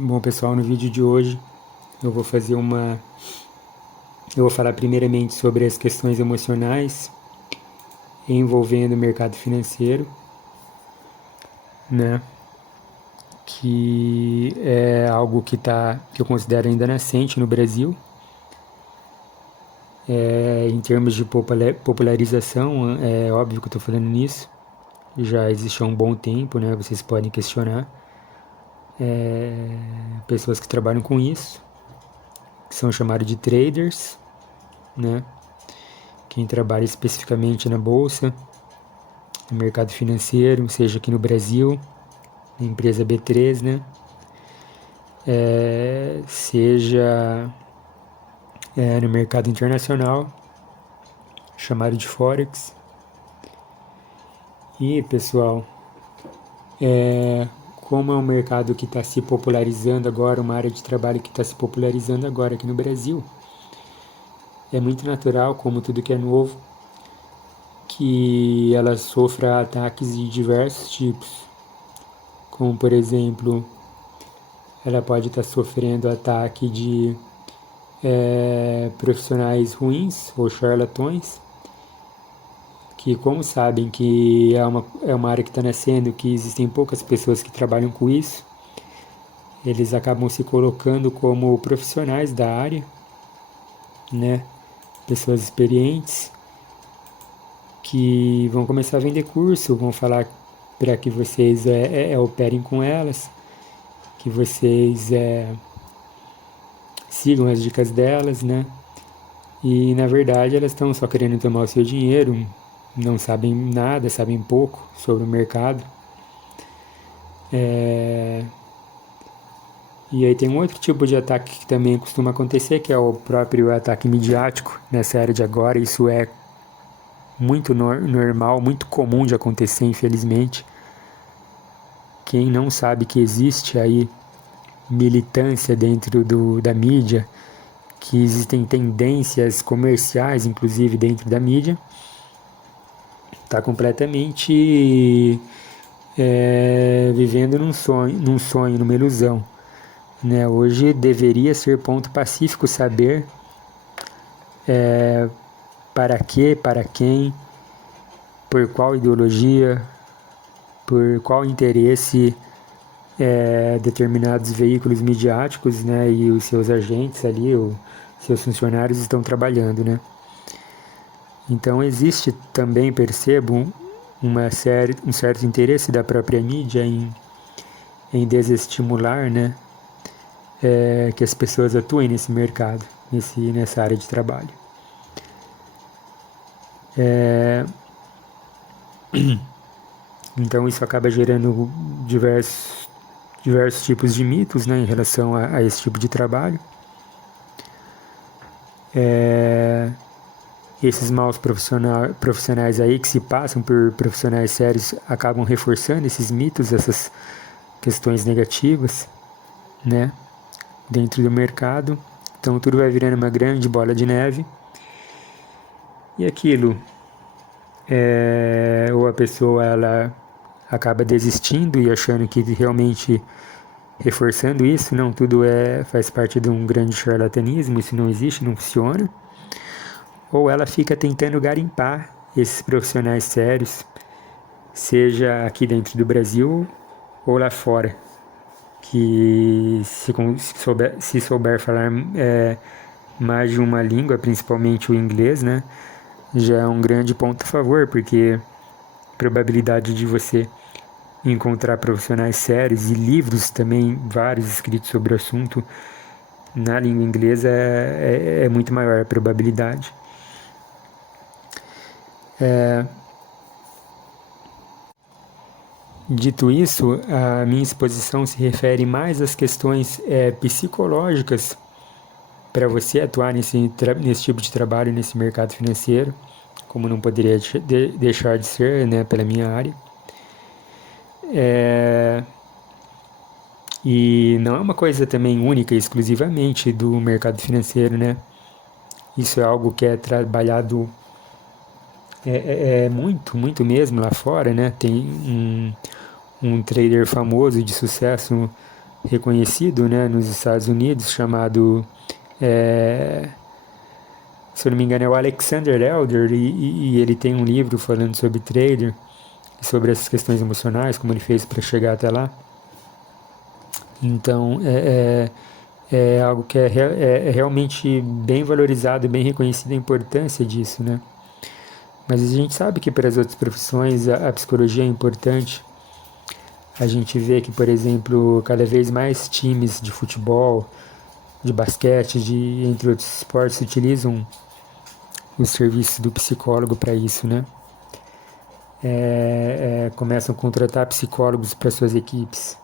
Bom, pessoal, no vídeo de hoje eu vou fazer eu vou falar primeiramente sobre as questões emocionais envolvendo o mercado financeiro, né? Que é algo que eu considero ainda nascente no Brasil. Em termos de popularização, é óbvio que eu estou falando nisso. Já existe há um bom tempo, né? Vocês podem questionar. Pessoas que trabalham com isso, que são chamados de traders, né? Quem trabalha especificamente na bolsa, no mercado financeiro, seja aqui no Brasil, na empresa B3, né? Seja no mercado internacional, chamado de Forex. E, pessoal, como é um mercado que está se popularizando agora, uma área de trabalho que está se popularizando agora aqui no Brasil, é muito natural, como tudo que é novo, que ela sofra ataques de diversos tipos, como por exemplo, ela pode estar sofrendo ataque de profissionais ruins ou charlatões, que como sabem que é uma área que está nascendo, que existem poucas pessoas que trabalham com isso, eles acabam se colocando como profissionais da área, né? Pessoas experientes que vão começar a vender curso, vão falar para que vocês operem com elas, que vocês sigam as dicas delas, né? E na verdade elas estão só querendo tomar o seu dinheiro, não sabem nada, sabem pouco sobre o mercado. E aí tem um outro tipo de ataque que também costuma acontecer, que é o próprio ataque midiático nessa era de agora. Isso é muito normal, muito comum de acontecer, infelizmente. Quem não sabe que existe aí militância dentro da mídia, que existem tendências comerciais, inclusive, dentro da mídia, está completamente vivendo num sonho, numa ilusão. Né? Hoje deveria ser ponto pacífico saber para que, para quem, por qual ideologia, por qual interesse determinados veículos midiáticos, né, e os seus agentes ali, os seus funcionários estão trabalhando, né? Então existe também, percebo, um certo interesse da própria mídia em desestimular, né, que as pessoas atuem nesse mercado, nessa área de trabalho. Então isso acaba gerando diversos tipos de mitos, né, em relação a esse tipo de trabalho. Esses maus profissionais aí que se passam por profissionais sérios acabam reforçando esses mitos, essas questões negativas, né, dentro do mercado. Então tudo vai virando uma grande bola de neve. E aquilo, ou a pessoa ela acaba desistindo e achando que realmente reforçando isso, não, tudo faz parte de um grande charlatanismo, isso não existe, não funciona. Ou ela fica tentando garimpar esses profissionais sérios, seja aqui dentro do Brasil ou lá fora, que se souber falar mais de uma língua, principalmente o inglês, né, já é um grande ponto a favor, porque a probabilidade de você encontrar profissionais sérios e livros também, vários escritos sobre o assunto, na língua inglesa é muito maior a probabilidade. Dito isso, a minha exposição se refere mais às questões psicológicas para você atuar nesse tipo de trabalho, nesse mercado financeiro, como não poderia deixar de ser, né, pela minha área. E não é uma coisa também única e exclusivamente do mercado financeiro, né? Isso é algo que é trabalhado muito, muito mesmo lá fora, né? Tem um trader famoso de sucesso reconhecido, né, nos Estados Unidos, chamado, se eu não me engano, é o Alexander Elder, e ele tem um livro falando sobre trader, sobre essas questões emocionais, como ele fez para chegar até lá. Então, é algo que é realmente bem valorizado e bem reconhecida a importância disso, né? Mas a gente sabe que para as outras profissões a psicologia é importante. A gente vê que, por exemplo, cada vez mais times de futebol, de basquete, entre outros esportes, utilizam os serviços do psicólogo para isso, né? Começam a contratar psicólogos para suas equipes.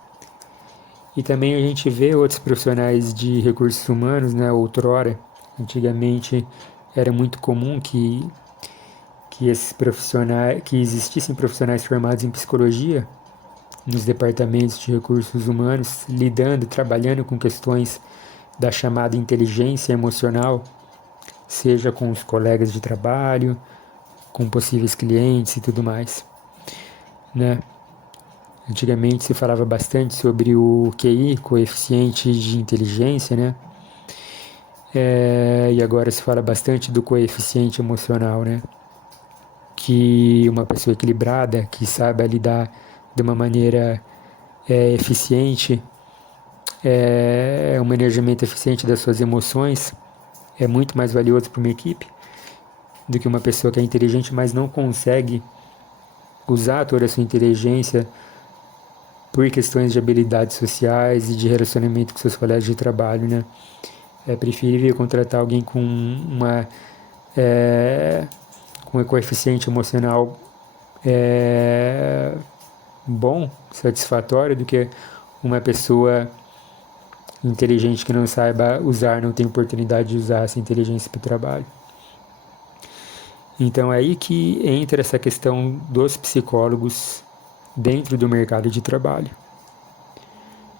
E também a gente vê outros profissionais de recursos humanos, né? Outrora, antigamente, era muito comum que esses profissionais, que existissem profissionais formados em psicologia nos departamentos de recursos humanos, lidando, trabalhando com questões da chamada inteligência emocional, seja com os colegas de trabalho, com possíveis clientes e tudo mais, né? Antigamente se falava bastante sobre o QI, coeficiente de inteligência, né? E agora se fala bastante do coeficiente emocional, né? Que uma pessoa equilibrada, que saiba lidar de uma maneira eficiente, um manejamento eficiente das suas emoções, é muito mais valioso para uma equipe do que uma pessoa que é inteligente, mas não consegue usar toda a sua inteligência por questões de habilidades sociais e de relacionamento com seus colegas de trabalho, né? É preferível contratar alguém com um coeficiente emocional bom, satisfatório, do que uma pessoa inteligente que não saiba usar, não tem oportunidade de usar essa inteligência para o trabalho. Então é aí que entra essa questão dos psicólogos dentro do mercado de trabalho.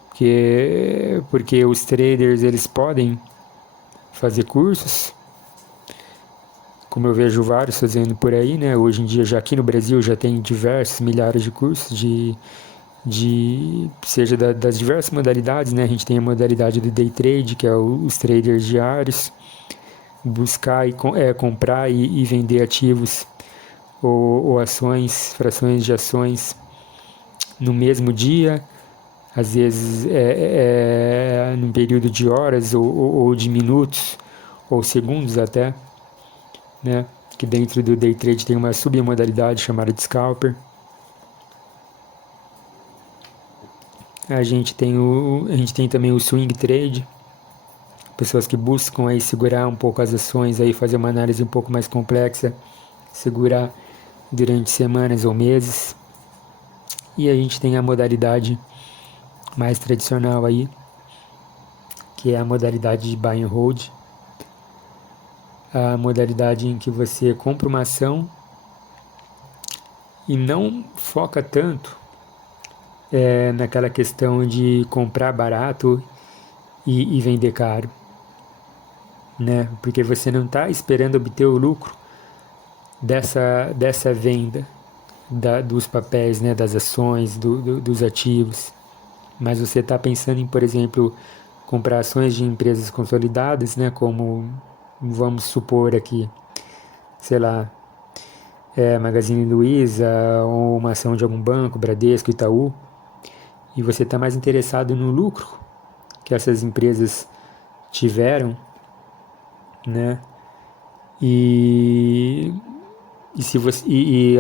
Porque os traders, eles podem fazer cursos, como eu vejo vários fazendo por aí, né? Hoje em dia, já aqui no Brasil, já tem diversos milhares de cursos seja das diversas modalidades, né? A gente tem a modalidade do day trade, que é os traders diários, buscar e comprar e vender ativos ou ações, frações de ações no mesmo dia, às vezes num período de horas ou de minutos ou segundos até, né? Que dentro do day trade tem uma submodalidade chamada de scalper. A gente tem também o swing trade, pessoas que buscam aí segurar um pouco as ações, aí fazer uma análise um pouco mais complexa, segurar durante semanas ou meses. E a gente tem a modalidade mais tradicional aí, que é a modalidade de buy and hold, a modalidade em que você compra uma ação e não foca tanto naquela questão de comprar barato e vender caro, né? Porque você não está esperando obter o lucro dessa venda dos papéis, né? Das ações, dos ativos, mas você está pensando em, por exemplo, comprar ações de empresas consolidadas, né? Como vamos supor aqui, sei lá, Magazine Luiza ou uma ação de algum banco, Bradesco, Itaú, e você está mais interessado no lucro que essas empresas tiveram, né? E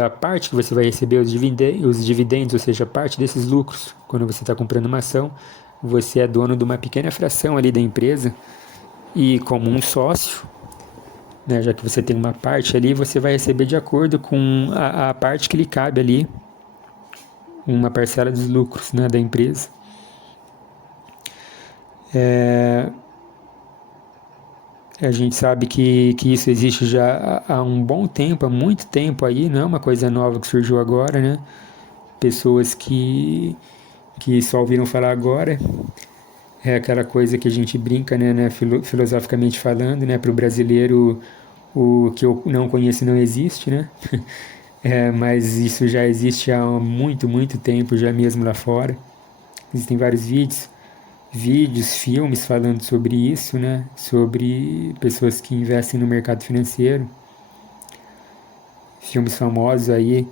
a parte que você vai receber, os dividendos, ou seja, parte desses lucros, quando você está comprando uma ação, você é dono de uma pequena fração ali da empresa, e como um sócio, né, já que você tem uma parte ali, você vai receber de acordo com a parte que lhe cabe ali, uma parcela dos lucros, né, da empresa. A gente sabe que isso existe já há um bom tempo, há muito tempo aí, não é uma coisa nova que surgiu agora, né? Pessoas que só ouviram falar agora, é aquela coisa que a gente brinca, né, filosoficamente falando, né? Para o brasileiro, o que eu não conheço não existe, né? Mas isso já existe há muito, muito tempo, já mesmo lá fora. Existem vários vídeos vídeos, filmes falando sobre isso, né? Sobre pessoas que investem no mercado financeiro. Filmes famosos aí,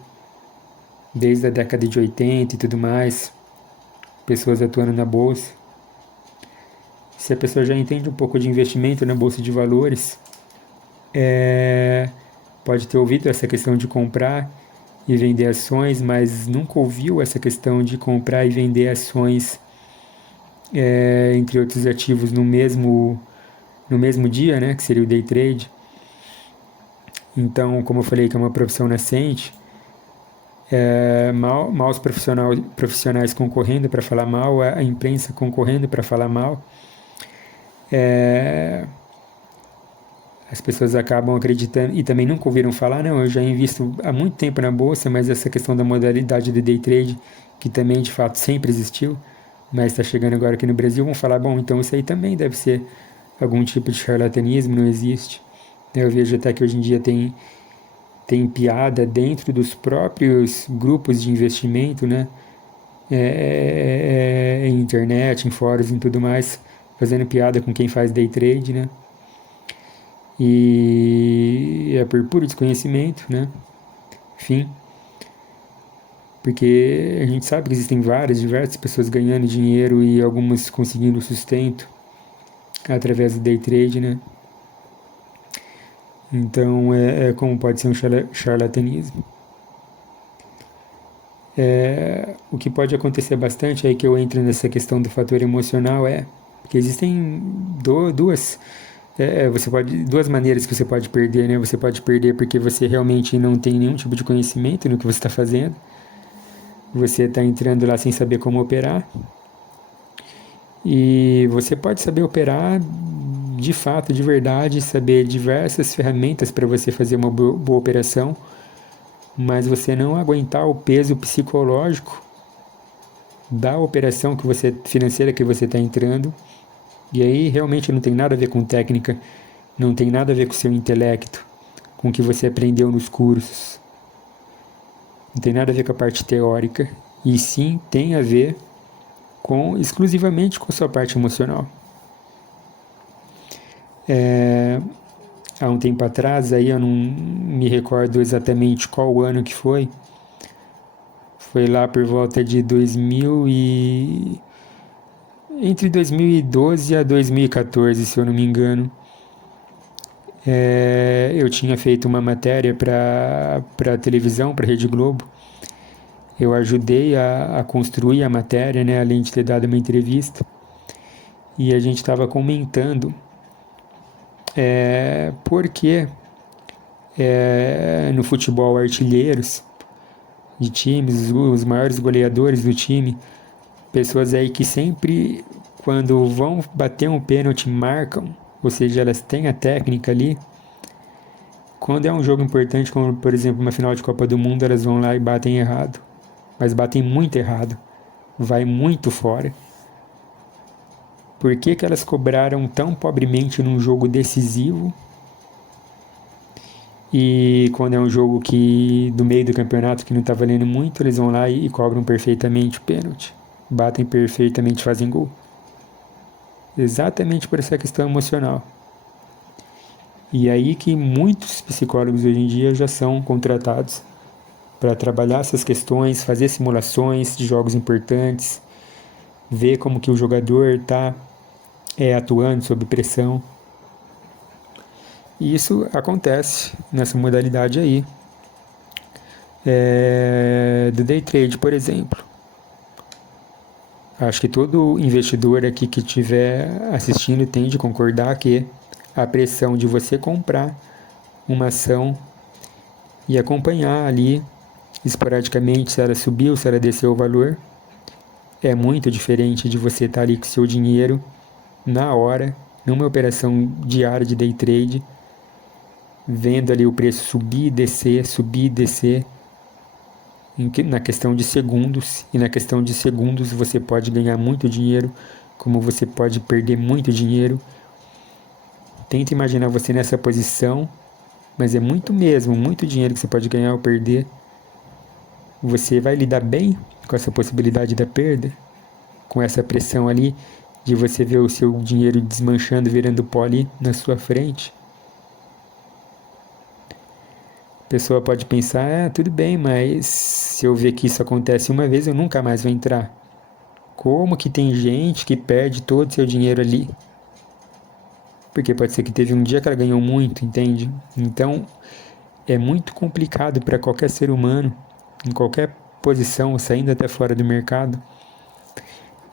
desde a década de 80 e tudo mais. Pessoas atuando na bolsa. Se a pessoa já entende um pouco de investimento na bolsa de valores, pode ter ouvido essa questão de comprar e vender ações, mas nunca ouviu essa questão de comprar e vender ações entre outros ativos no mesmo dia, né, que seria o day trade. Então, como eu falei que é uma profissão nascente, mal os profissionais concorrendo para falar mal, a imprensa concorrendo para falar mal, as pessoas acabam acreditando e também nunca ouviram falar, não, eu já invisto há muito tempo na bolsa, mas essa questão da modalidade de day trade, que também de fato sempre existiu, mas está chegando agora aqui no Brasil, vão falar, bom, então isso aí também deve ser algum tipo de charlatanismo, não existe. Eu vejo até que hoje em dia tem piada dentro dos próprios grupos de investimento, né? Em internet, em fóruns e tudo mais, fazendo piada com quem faz day trade, né? E é por puro desconhecimento, né? Enfim, porque a gente sabe que existem diversas pessoas ganhando dinheiro e algumas conseguindo sustento através do day trade, né? Então, como pode ser um charlatanismo. O que pode acontecer bastante aí que eu entro nessa questão do fator emocional porque existem duas maneiras que você pode perder, né? Você pode perder porque você realmente não tem nenhum tipo de conhecimento no que você está fazendo. Você está entrando lá sem saber como operar. E você pode saber operar de fato, de verdade, saber diversas ferramentas para você fazer uma boa operação, mas você não aguentar o peso psicológico da operação financeira que você está entrando. E aí realmente não tem nada a ver com técnica, não tem nada a ver com seu intelecto, com o que você aprendeu nos cursos. Não tem nada a ver com a parte teórica, e sim tem a ver exclusivamente com a sua parte emocional. Há um tempo atrás, aí eu não me recordo exatamente qual ano que foi lá por volta de entre 2012 a 2014, se eu não me engano. Eu tinha feito uma matéria para televisão, para a Rede Globo. Eu ajudei a construir a matéria, né, além de ter dado uma entrevista. E a gente estava comentando porque no futebol artilheiros de times, os maiores goleadores do time, pessoas aí que sempre, quando vão bater um pênalti, marcam, ou seja, elas têm a técnica ali. Quando é um jogo importante, como por exemplo uma final de Copa do Mundo, elas vão lá e batem errado, mas batem muito errado, vai muito fora. Por que elas cobraram tão pobremente num jogo decisivo? E quando é um jogo do meio do campeonato que não está valendo muito, eles vão lá e cobram perfeitamente o pênalti. Batem perfeitamente, fazem gol. Exatamente por essa questão emocional. E aí que muitos psicólogos hoje em dia já são contratados para trabalhar essas questões, fazer simulações de jogos importantes, ver como que o jogador está atuando sob pressão. E isso acontece nessa modalidade aí. Do day trade, por exemplo. Acho que todo investidor aqui que estiver assistindo tem de concordar que a pressão de você comprar uma ação e acompanhar ali esporadicamente se ela subiu, se ela desceu o valor, é muito diferente de você estar ali com seu dinheiro na hora, numa operação diária de day trade, vendo ali o preço subir e descer, na questão de segundos, e na questão de segundos você pode ganhar muito dinheiro, como você pode perder muito dinheiro. Tenta imaginar você nessa posição, mas é muito dinheiro que você pode ganhar ou perder. Você vai lidar bem com essa possibilidade da perda, com essa pressão ali de você ver o seu dinheiro desmanchando, virando pó ali na sua frente. A pessoa pode pensar, tudo bem, mas se eu ver que isso acontece uma vez, eu nunca mais vou entrar. Como que tem gente que perde todo o seu dinheiro ali? Porque pode ser que teve um dia que ela ganhou muito, entende? Então, é muito complicado para qualquer ser humano, em qualquer posição, saindo até fora do mercado,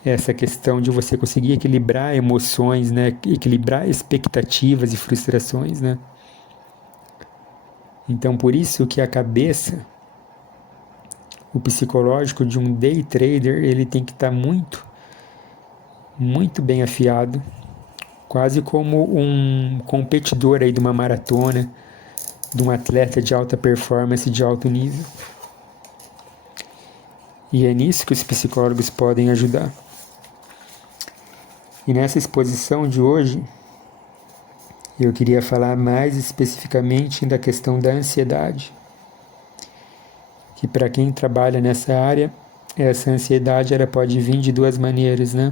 essa questão de você conseguir equilibrar emoções, né? Equilibrar expectativas e frustrações, né? Então, por isso que a cabeça, o psicológico de um day trader, ele tem que estar muito, muito bem afiado, quase como um competidor aí de uma maratona, de um atleta de alta performance, de alto nível. E é nisso que os psicólogos podem ajudar. E nessa exposição de hoje, eu queria falar mais especificamente da questão da ansiedade. Que para quem trabalha nessa área, essa ansiedade ela pode vir de duas maneiras, né?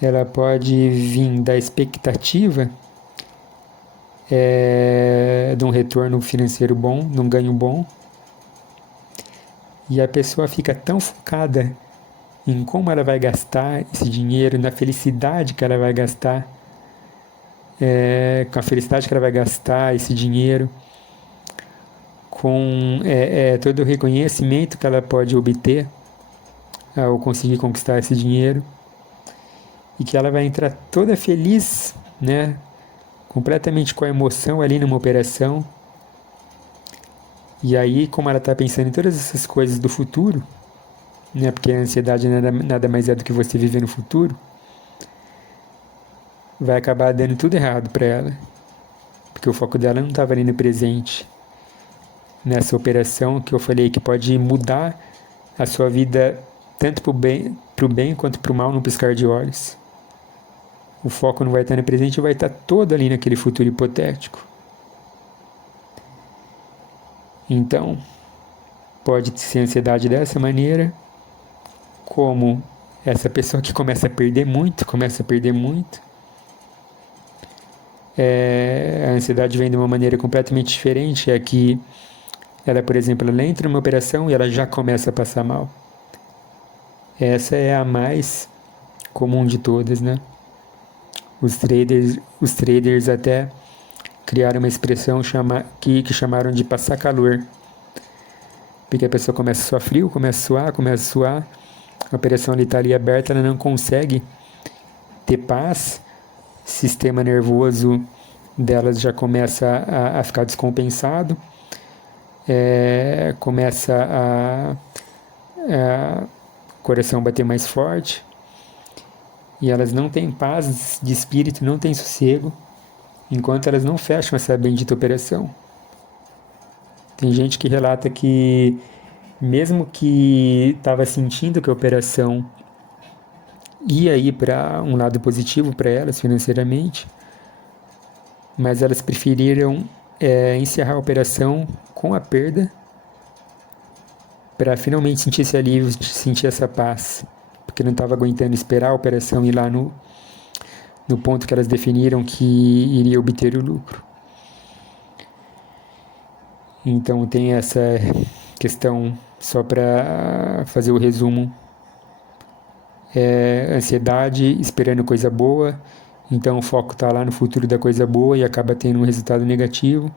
Ela pode vir da expectativa de um retorno financeiro bom, de um ganho bom, e a pessoa fica tão focada em como ela vai gastar esse dinheiro, na felicidade que ela vai gastar, com a felicidade que ela vai gastar esse dinheiro, com todo o reconhecimento que ela pode obter ao conseguir conquistar esse dinheiro, e que ela vai entrar toda feliz, né, completamente com a emoção ali numa operação. E aí, como ela está pensando em todas essas coisas do futuro, né, porque a ansiedade nada mais é do que você viver no futuro, vai acabar dando tudo errado para ela, porque o foco dela não estava ali no presente, nessa operação que eu falei que pode mudar a sua vida tanto para o bem quanto para o mal num piscar de olhos. O foco não vai estar no presente, vai estar todo ali naquele futuro hipotético. Então, pode ser ansiedade dessa maneira, como essa pessoa que começa a perder muito. A ansiedade vem de uma maneira completamente diferente, é que ela, por exemplo, ela entra numa operação e ela já começa a passar mal. Essa é a mais comum de todas, né? Os traders até criaram uma expressão que chamaram de passar calor. Porque a pessoa começa a suar frio, começa a suar, a operação ali está ali aberta, ela não consegue ter paz, sistema nervoso delas já começa a ficar descompensado, começa a coração bater mais forte, e elas não têm paz de espírito, não têm sossego, enquanto elas não fecham essa bendita operação. Tem gente que relata que, mesmo que estava sentindo que a operação ia ir para um lado positivo para elas financeiramente, mas elas preferiram encerrar a operação com a perda para finalmente sentir esse alívio, sentir essa paz, porque não estava aguentando esperar a operação ir lá no ponto que elas definiram que iria obter o lucro. Então tem essa questão, só para fazer o resumo, ansiedade esperando coisa boa, então o foco está lá no futuro da coisa boa e acaba tendo um resultado negativo.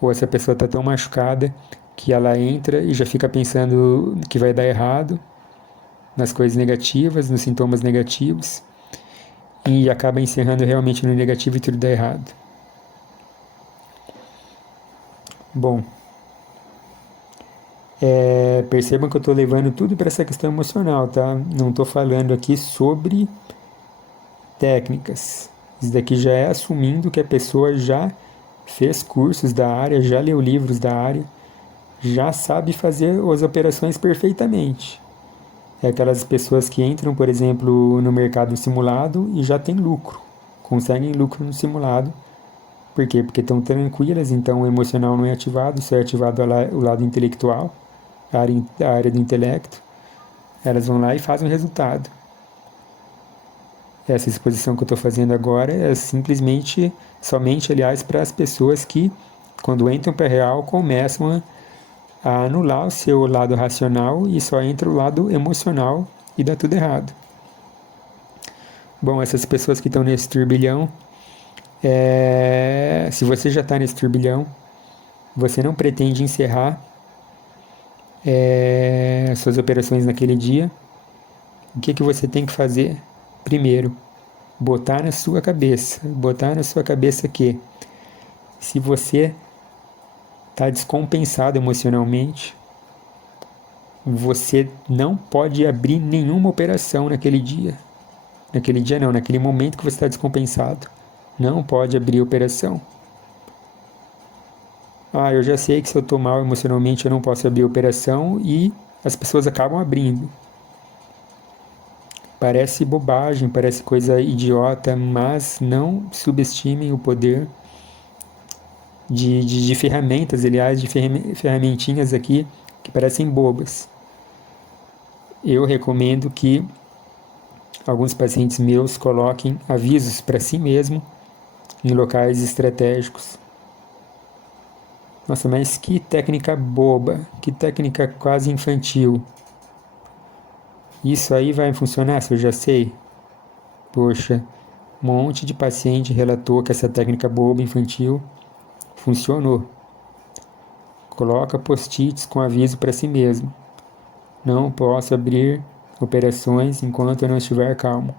Ou essa pessoa está tão machucada que ela entra e já fica pensando que vai dar errado, nas coisas negativas, nos sintomas negativos, e acaba encerrando realmente no negativo e tudo dá errado. Bom, percebam que eu estou levando tudo para essa questão emocional, tá? Não estou falando aqui sobre técnicas. Isso daqui já é assumindo que a pessoa já fez cursos da área, já leu livros da área, já sabe fazer as operações perfeitamente. É aquelas pessoas que entram, por exemplo, no mercado simulado e já tem lucro, conseguem lucro no simulado. Por quê? Porque estão tranquilas, então o emocional não é ativado, só é ativado o lado intelectual, a área do intelecto. Elas vão lá e fazem o resultado. Essa exposição que eu estou fazendo agora é simplesmente, somente, aliás, para as pessoas que, quando entram para a real, começam a anular o seu lado racional e só entra o lado emocional e dá tudo errado. Bom, essas pessoas que estão nesse turbilhão, se você já está nesse turbilhão, você não pretende encerrar suas operações naquele dia, o que você tem que fazer? Primeiro, botar na sua cabeça que se você está descompensado emocionalmente, você não pode abrir nenhuma operação naquele dia. Naquele dia não, naquele momento que você está descompensado. Não pode abrir operação. Eu já sei que se eu estou mal emocionalmente eu não posso abrir operação e as pessoas acabam abrindo. Parece bobagem, parece coisa idiota, mas não subestimem o poder de ferramentas, aliás, de ferramentinhas aqui que parecem bobas. Eu recomendo que alguns pacientes meus coloquem avisos para si mesmo em locais estratégicos. Nossa, mas que técnica boba, que técnica quase infantil. Isso aí vai funcionar se eu já sei? Poxa, um monte de paciente relatou que essa técnica boba infantil funcionou. Coloca post-its com aviso para si mesmo. Não posso abrir operações enquanto eu não estiver calmo.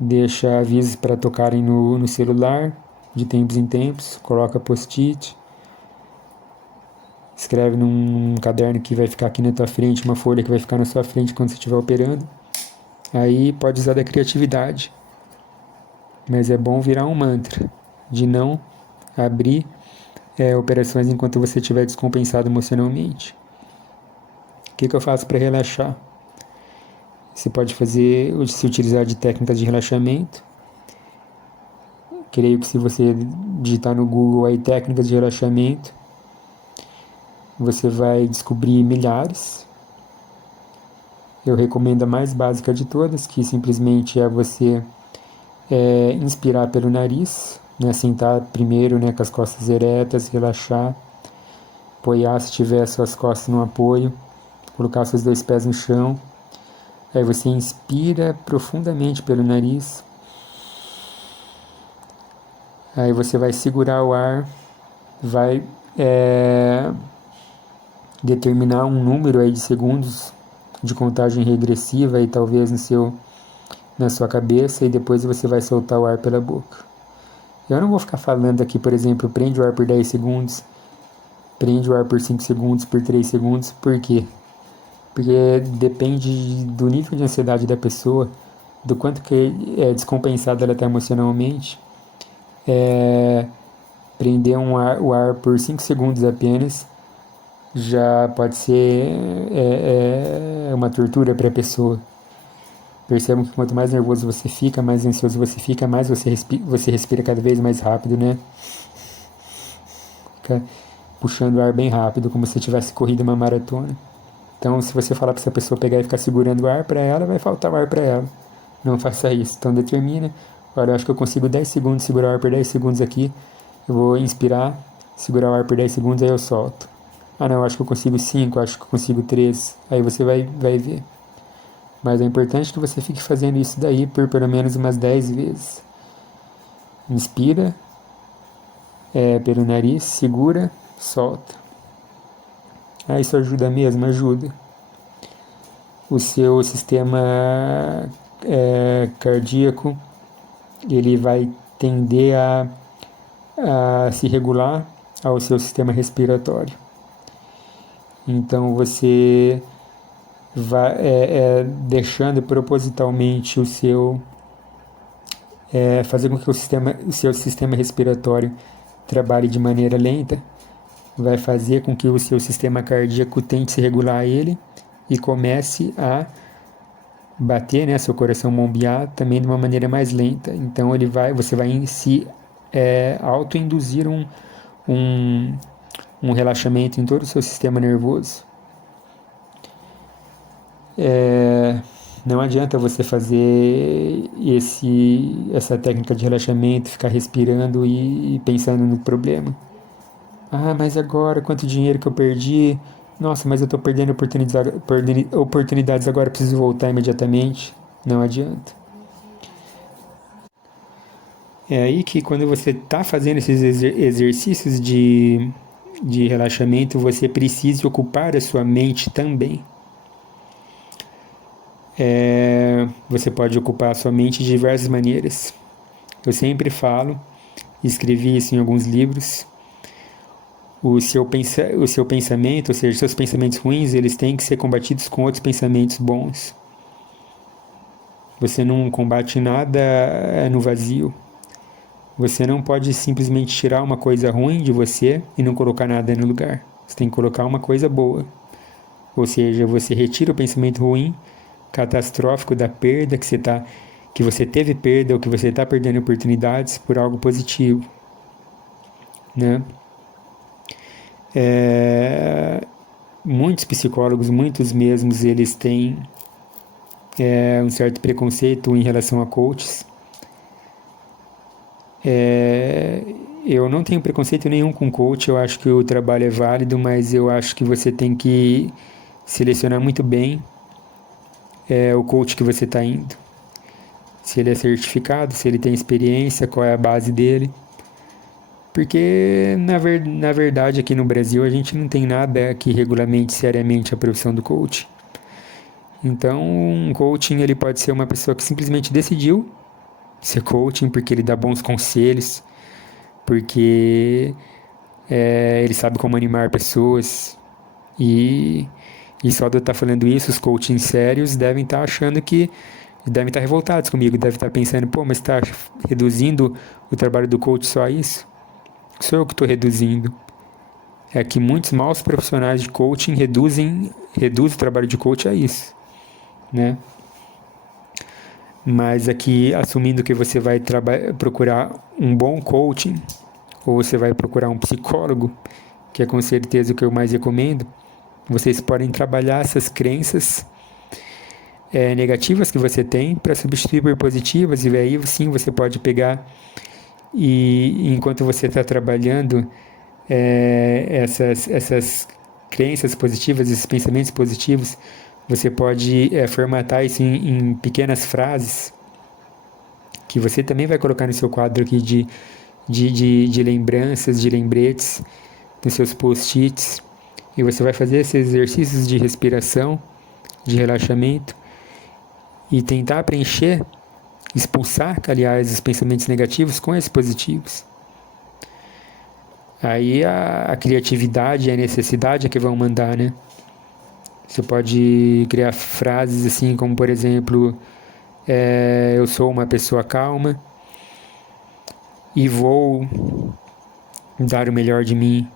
Deixa avisos para tocarem no celular, de tempos em tempos. Coloca post-it. Escreve num caderno que vai ficar aqui na tua frente, uma folha que vai ficar na sua frente quando você estiver operando. Aí pode usar da criatividade. Mas é bom virar um mantra de não abrir operações enquanto você estiver descompensado emocionalmente. O que eu faço para relaxar? Você pode se utilizar de técnicas de relaxamento. Creio que se você digitar no Google aí técnicas de relaxamento, você vai descobrir milhares. Eu recomendo a mais básica de todas, que simplesmente é você inspirar pelo nariz, né, sentar primeiro, né, com as costas eretas, relaxar, apoiar se tiver suas costas no apoio, colocar seus 2 pés no chão. Aí você inspira profundamente pelo nariz. Aí você vai segurar o ar, vai determinar um número aí de segundos de contagem regressiva aí talvez na sua cabeça, e depois você vai soltar o ar pela boca. Eu não vou ficar falando aqui, por exemplo, prende o ar por 10 segundos, prende o ar por 5 segundos, por 3 segundos, por quê? Porque depende do nível de ansiedade da pessoa, do quanto que descompensada ela está emocionalmente. Prender o ar por 5 segundos apenas já pode ser uma tortura para a pessoa. Percebam que quanto mais nervoso você fica, mais ansioso você fica, mais você respira cada vez mais rápido, né? Fica puxando o ar bem rápido, como se tivesse corrido uma maratona. Então, se você falar para essa pessoa pegar e ficar segurando o ar para ela, vai faltar o ar para ela. Não faça isso. Então, determina. Olha, eu acho que eu consigo 10 segundos, segurar o ar por 10 segundos aqui. Eu vou inspirar, segurar o ar por 10 segundos, aí eu solto. Não, eu acho que eu consigo 5, acho que eu consigo 3. Aí você vai ver. Mas é importante que você fique fazendo isso daí por pelo menos umas 10 vezes. Inspira pelo nariz, segura, solta. Isso ajuda mesmo? Ajuda. O seu sistema cardíaco, ele vai tender a se regular ao seu sistema respiratório. Então você vai deixando propositalmente fazer com que o seu sistema respiratório trabalhe de maneira lenta, vai fazer com que o seu sistema cardíaco tente se regular ele e comece a bater, né, seu coração bombear também de uma maneira mais lenta. Então você vai se autoinduzir um relaxamento em todo o seu sistema nervoso. Não adianta você fazer essa técnica de relaxamento, ficar respirando e pensando no problema. Ah, mas agora, quanto dinheiro que eu perdi? Nossa, mas eu estou perdendo oportunidades agora, preciso voltar imediatamente. Não adianta. É aí que quando você está fazendo esses exercícios de relaxamento, você precisa ocupar a sua mente também. Você pode ocupar a sua mente de diversas maneiras. Eu sempre falo, escrevi isso em alguns livros, o seu pensamento, ou seja, seus pensamentos ruins, eles têm que ser combatidos com outros pensamentos bons. Você não combate nada no vazio. Você não pode simplesmente tirar uma coisa ruim de você e não colocar nada no lugar. Você tem que colocar uma coisa boa. Ou seja, você retira o pensamento ruim, catastrófico da perda que você teve perda ou que você está perdendo oportunidades por algo positivo, né? Muitos psicólogos, muitos mesmos, eles têm um certo preconceito em relação a coaches. Eu não tenho preconceito nenhum com coach, eu acho que o trabalho é válido, mas eu acho que você tem que selecionar muito bem o coach que você está indo. Se ele é certificado, se ele tem experiência, qual é a base dele. Porque, na verdade, aqui no Brasil, a gente não tem nada que regulamente seriamente a profissão do coach. Então, um coaching, ele pode ser uma pessoa que simplesmente decidiu ser coaching porque ele dá bons conselhos, porque ele sabe como animar pessoas. E só de eu estar falando isso, os coachings sérios devem estar achando que devem estar revoltados comigo, devem estar pensando, pô, mas está reduzindo o trabalho do coach só a isso? Sou eu que estou reduzindo. É que muitos maus profissionais de coaching reduzem o trabalho de coach a isso, né? Mas aqui, assumindo que você vai procurar um bom coaching, ou você vai procurar um psicólogo, que é com certeza o que eu mais recomendo, vocês podem trabalhar essas crenças negativas que você tem para substituir por positivas, e aí sim você pode pegar e enquanto você está trabalhando essas crenças positivas, esses pensamentos positivos, você pode formatar isso em pequenas frases que você também vai colocar no seu quadro aqui de lembranças, de lembretes, nos seus post-its, e você vai fazer esses exercícios de respiração, de relaxamento, e tentar preencher, expulsar, aliás, os pensamentos negativos com esses positivos. Aí a criatividade e a necessidade é que vão mandar, né? Você pode criar frases assim como, por exemplo, eu sou uma pessoa calma e vou dar o melhor de mim.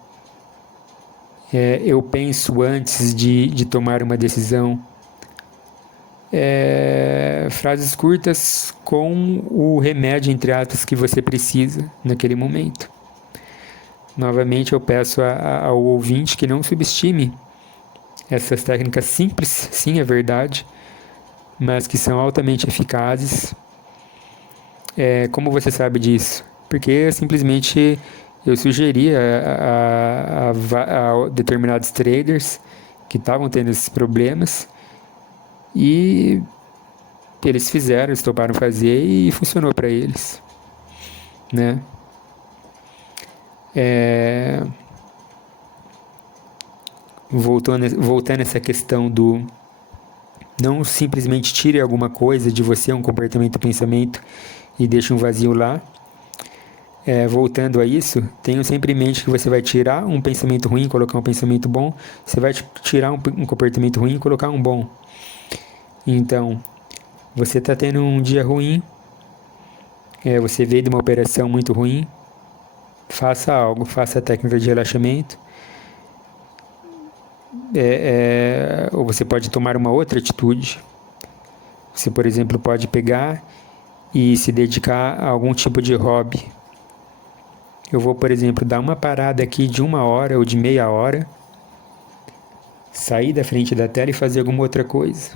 Eu penso antes de tomar uma decisão. Frases curtas com o remédio, entre aspas, que você precisa naquele momento. Novamente, eu peço ao ouvinte que não subestime essas técnicas simples, sim, é verdade, mas que são altamente eficazes. Como você sabe disso? Porque simplesmente eu sugeri a determinados traders que estavam tendo esses problemas e eles toparam fazer e funcionou para eles, né? Voltando a essa questão do não simplesmente tire alguma coisa de você, um comportamento, um pensamento e deixe um vazio lá. Voltando a isso, tenha sempre em mente que você vai tirar um pensamento ruim e colocar um pensamento bom, você vai tirar um comportamento ruim e colocar um bom. Então, você está tendo um dia ruim, você veio de uma operação muito ruim, faça algo, faça a técnica de relaxamento, ou você pode tomar uma outra atitude. Você, por exemplo, pode pegar e se dedicar a algum tipo de hobby. Eu vou, por exemplo, dar uma parada aqui de 1 hora ou de meia hora, sair da frente da tela e fazer alguma outra coisa.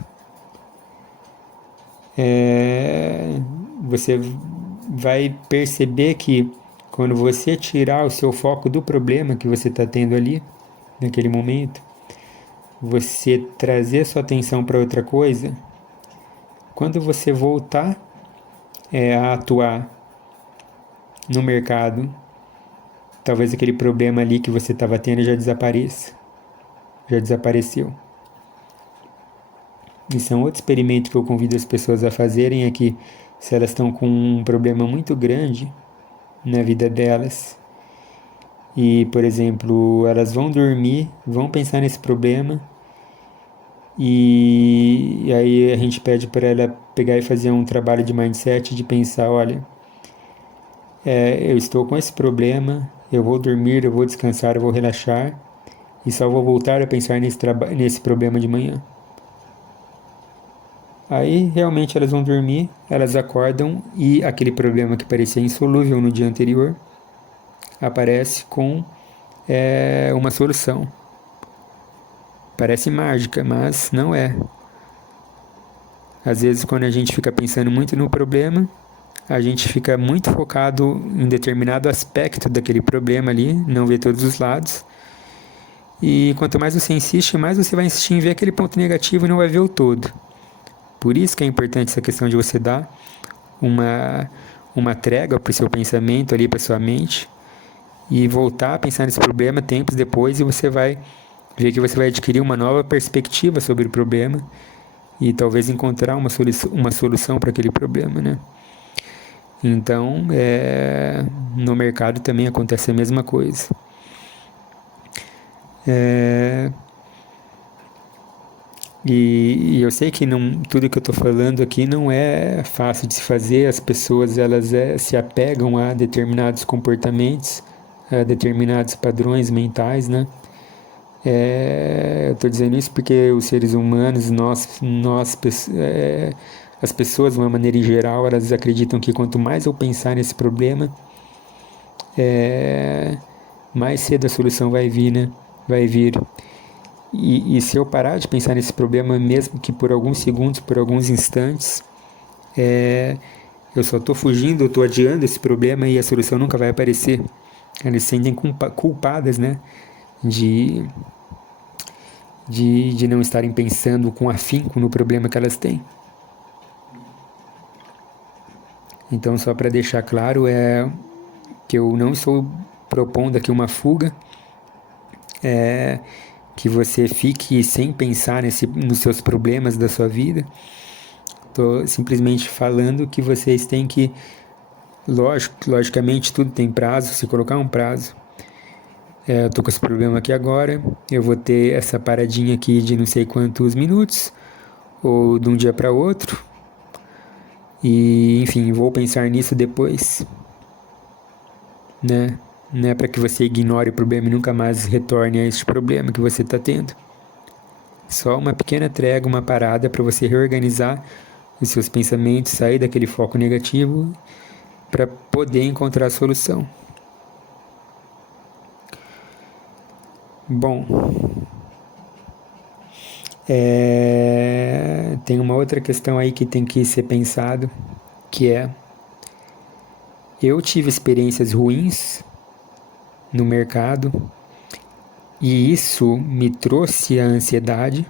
Você vai perceber que quando você tirar o seu foco do problema que você está tendo ali, naquele momento, você trazer sua atenção para outra coisa, quando você voltar a atuar no mercado, talvez aquele problema ali que você estava tendo já desapareça, já desapareceu. Isso é um outro experimento que eu convido as pessoas a fazerem, é que se elas estão com um problema muito grande na vida delas, e, por exemplo, elas vão dormir, vão pensar nesse problema, e aí a gente pede para ela pegar e fazer um trabalho de mindset, de pensar, olha, eu estou com esse problema, eu vou dormir, eu vou descansar, eu vou relaxar, e só vou voltar a pensar nesse problema de manhã. Aí realmente elas vão dormir, elas acordam e aquele problema que parecia insolúvel no dia anterior aparece com uma solução. Parece mágica, mas não é. Às vezes, quando a gente fica pensando muito no problema, a gente fica muito focado em determinado aspecto daquele problema ali, não vê todos os lados. E quanto mais você insiste, mais você vai insistir em ver aquele ponto negativo e não vai ver o todo. Por isso que é importante essa questão de você dar uma trégua para o seu pensamento ali, para sua mente, e voltar a pensar nesse problema tempos depois, e você vai ver que você vai adquirir uma nova perspectiva sobre o problema e talvez encontrar uma solução para aquele problema, né? Então, no mercado também acontece a mesma coisa. E eu sei que tudo que eu estou falando aqui não é fácil de se fazer, as pessoas elas se apegam a determinados comportamentos, a determinados padrões mentais, né? Eu estou dizendo isso porque os seres humanos, as pessoas de uma maneira em geral, elas acreditam que quanto mais eu pensar nesse problema, mais cedo a solução vai vir, né? Vai vir. E se eu parar de pensar nesse problema, mesmo que por alguns segundos, por alguns instantes, eu só estou fugindo, eu estou adiando esse problema e a solução nunca vai aparecer. Elas se sentem culpadas, né? De não estarem pensando com afinco no problema que elas têm. Então, só para deixar claro, que eu não estou propondo aqui uma fuga, que você fique sem pensar nos seus problemas da sua vida. Estou simplesmente falando que vocês têm que, logicamente, tudo tem prazo, se colocar um prazo. Eu tô com esse problema aqui agora, eu vou ter essa paradinha aqui de não sei quantos minutos, ou de um dia para outro, e enfim, vou pensar nisso depois, né? Não é para que você ignore o problema e nunca mais retorne a este problema que você está tendo. Só uma pequena trégua, uma parada para você reorganizar os seus pensamentos, sair daquele foco negativo para poder encontrar a solução. Bom, tem uma outra questão aí que tem que ser pensado, que eu tive experiências ruins no mercado e isso me trouxe a ansiedade,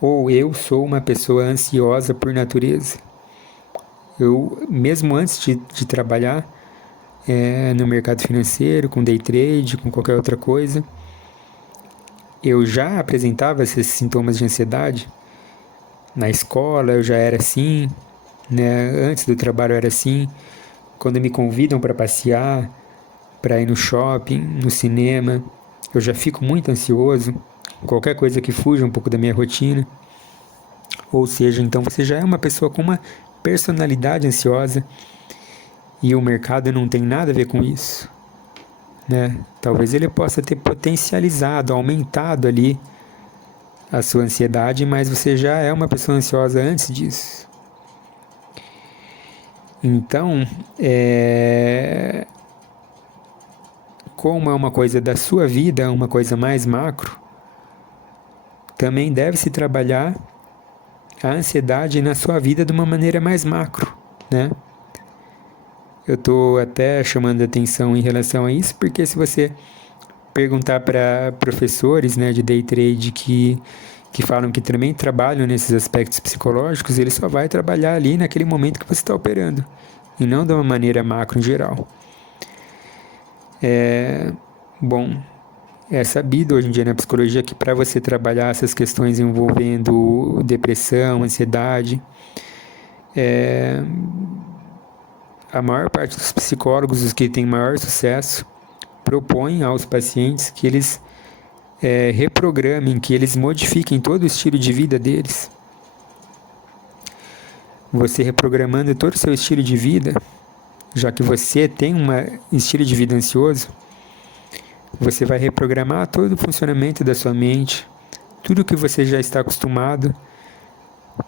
ou eu sou uma pessoa ansiosa por natureza. Eu, mesmo antes de trabalhar no mercado financeiro, com day trade, com qualquer outra coisa, eu já apresentava esses sintomas de ansiedade. Na escola eu já era assim, né? Antes do trabalho eu era assim. Quando me convidam para passear, para ir no shopping, no cinema, eu já fico muito ansioso. Qualquer coisa que fuja um pouco da minha rotina. Ou seja, então você já é uma pessoa com uma personalidade ansiosa e o mercado não tem nada a ver com isso, né? Talvez ele possa ter potencializado, aumentado ali a sua ansiedade, mas você já é uma pessoa ansiosa antes disso. Então, como é uma coisa da sua vida, uma coisa mais macro, também deve-se trabalhar a ansiedade na sua vida de uma maneira mais macro, né? Eu estou até chamando a atenção em relação a isso, porque se você perguntar para professores, né, de day trade que falam que também trabalham nesses aspectos psicológicos, ele só vai trabalhar ali naquele momento que você está operando, e não de uma maneira macro em geral. Bom, é sabido hoje em dia na psicologia que para você trabalhar essas questões envolvendo depressão, ansiedade, a maior parte dos psicólogos, os que têm maior sucesso, propõem aos pacientes que eles reprogramem, que eles modifiquem todo o estilo de vida deles. Você reprogramando todo o seu estilo de vida, já que você tem um estilo de vida ansioso, você vai reprogramar todo o funcionamento da sua mente, tudo que você já está acostumado,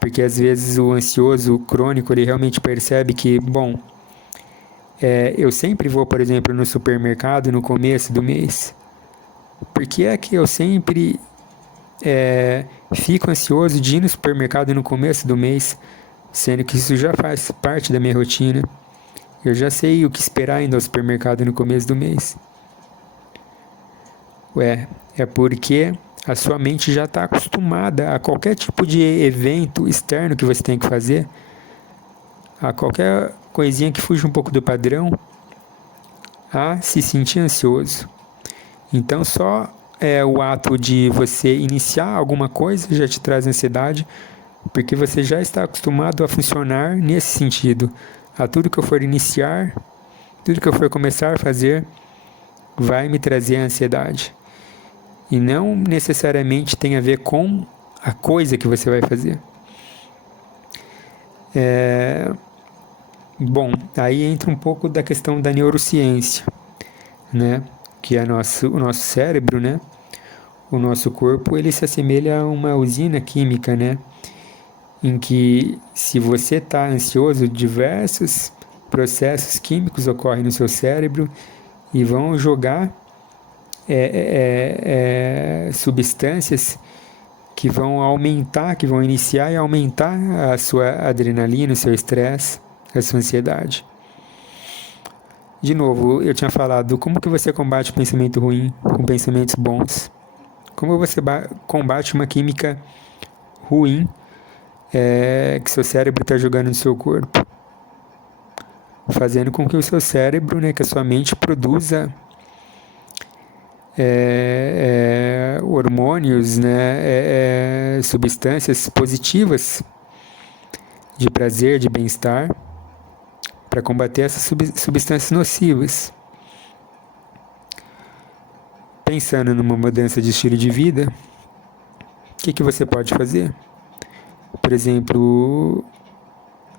porque às vezes o ansioso, o crônico, ele realmente percebe que, bom, eu sempre vou, por exemplo, no supermercado no começo do mês. Por que é que eu sempre fico ansioso de ir no supermercado no começo do mês, sendo que isso já faz parte da minha rotina? Eu já sei o que esperar indo ao supermercado no começo do mês. É porque a sua mente já está acostumada a qualquer tipo de evento externo que você tem que fazer, a qualquer coisinha que fuja um pouco do padrão, a se sentir ansioso. Então só o ato de você iniciar alguma coisa já te traz ansiedade, porque você já está acostumado a funcionar nesse sentido. A tudo que eu for iniciar, tudo que eu for começar a fazer, vai me trazer ansiedade. E não necessariamente tem a ver com a coisa que você vai fazer. Bom, aí entra um pouco da questão da neurociência, né? Que é o nosso cérebro, né? O nosso corpo, ele se assemelha a uma usina química, né? Em que, se você está ansioso, diversos processos químicos ocorrem no seu cérebro e vão jogar substâncias que vão aumentar, que vão iniciar e aumentar a sua adrenalina, o seu estresse, a sua ansiedade. De novo, eu tinha falado, como que você combate o pensamento ruim com pensamentos bons? Como você combate uma química ruim que seu cérebro está jogando no seu corpo? Fazendo com que o seu cérebro, né, que a sua mente produza hormônios, né, substâncias positivas de prazer, de bem-estar, para combater essas substâncias nocivas. Pensando numa mudança de estilo de vida, o que você pode fazer? Por exemplo,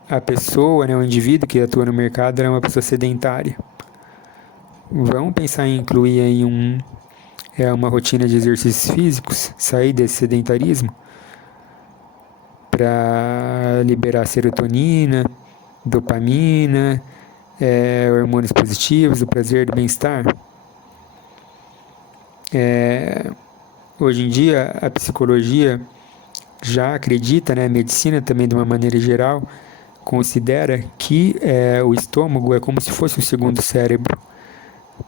a pessoa, né, o indivíduo que atua no mercado, é uma pessoa sedentária. Vamos pensar em incluir aí uma rotina de exercícios físicos, sair desse sedentarismo para liberar serotonina, dopamina, hormônios positivos, o prazer do bem-estar. Hoje em dia, a psicologia já acredita, né, a medicina também de uma maneira geral, considera que o estômago é como se fosse um segundo cérebro,